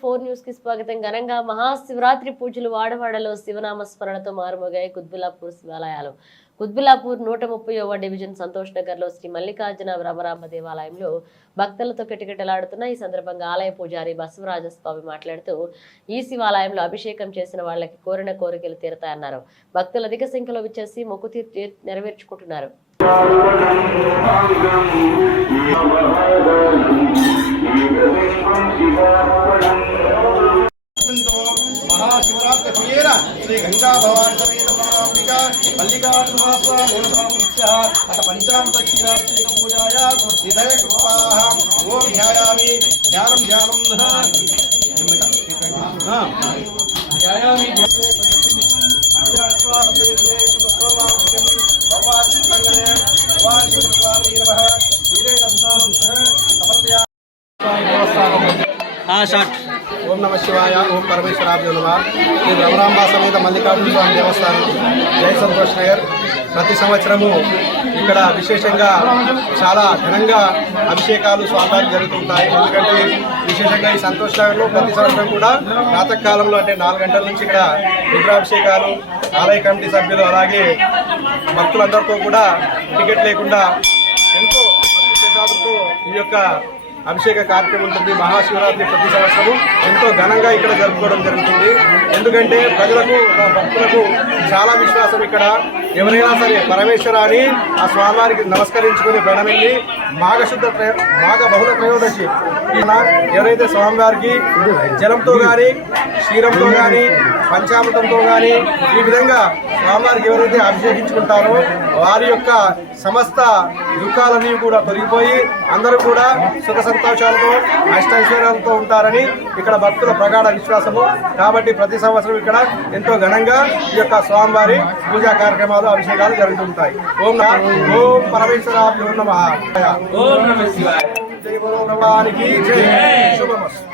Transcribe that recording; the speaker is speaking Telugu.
ఫోర్ న్యూస్కి స్వాగతం ఘనంగా మహాశివరాత్రి పూజలు వాడవాడలో శివనామ స్మరణతో మారుమోగాయి కుత్బుల్లాపూర్ శివాలయాలు కుత్బుల్లాపూర్ నూట ముప్పైవ డివిజన్ సంతోష్ నగర్లో శ్రీ మల్లికార్జున రమరామ దేవాలయంలో భక్తులతో కిటకిటలాడుతున్న ఈ సందర్భంగా ఆలయ పూజారి బసవరాజస్వామి మాట్లాడుతూ ఈ శివాలయంలో అభిషేకం చేసిన వాళ్ళకి కోరిన కోరికలు తీరతాయన్నారు భక్తులు అధిక సంఖ్యలో విచ్చేసి మొక్కు తీర్చి నెరవేర్చుకుంటున్నారు महाशिवरात्र प्रियेन श्री गंगा भवान समेत महाअंबिका मल्लिकार्जुनस्वामूलसामुख्यः अथ पञ्चां दक्षिणास्तेक पूजाया हृदय कृपाहम् ॐ ध्यायामि ध्यानं ध्यानं नः। हाँ। ध्यायामि भगवान् मङ्गले भगवान् शिवस्वामी नमः वीरेण समर्पयामि आ शॉट ఓం నమ శివాయ ఓం పరమేశ్వరాభ్యో నమ. శ్రీ భ్రమరాంబ సమేత మల్లికార్జున స్వామి దేవస్థానం జై సంతోష్ నగర్. ప్రతి సంవత్సరము ఇక్కడ విశేషంగా చాలా ఘనంగా అభిషేకాలు స్వామివారికి జరుగుతుంటాయి. ఎందుకంటే విశేషంగా ఈ సంతోష్ నగర్లో ప్రతి సంవత్సరం కూడా ప్రాతకాలంలో అంటే నాలుగు గంటల నుంచి ఇక్కడ రుద్రాభిషేకాలు ఆలయ కమిటీ సభ్యులు అలాగే భక్తులందరితో కూడా టికెట్ లేకుండా ఎంతో భక్తి ఈ యొక్క అభిషేక కార్యక్రమం ఉంటుంది. మహాశివరాత్రి ప్రతి సంవత్సరం ఎంతో ఘనంగా ఇక్కడ జరుపుకోవడం జరుగుతుంది. ఎందుకంటే ప్రజలకు భక్తులకు చాలా విశ్వాసం ఇక్కడ. ఎవరైనా సరే పరమేశ్వర అని ఆ స్వామివారికి నమస్కరించుకుని బెడమెళ్ళి మాఘశుద్ధ మాఘ బహుళ త్రయోదశి. ఎవరైతే స్వామివారికి జలంతో కానీ క్షీరంతో కానీ పంచామృతంతో కానీ ఈ విధంగా స్వామివారికి ఎవరైతే అభిషేకించుకుంటారో వారి యొక్క సమస్త దుఃఖాలన్నీ కూడా తొలగిపోయి అందరూ కూడా సుఖ సంతోషాలతో అష్టైశ్వర్యాలతో ఉంటారని ఇక్కడ భక్తుల ప్రగాఢ విశ్వాసము. కాబట్టి ప్రతి సంవత్సరం ఇక్కడ ఎంతో ఘనంగా ఈ యొక్క స్వామివారి పూజా కార్యక్రమాలు అభిషేకాలు జరుగుతుంటాయి ఓం ఓం పరమేశ్వరాభ్యో నమ. ఓం నమ శివాయ. జై భగవానికి జై. శుభమస్తు.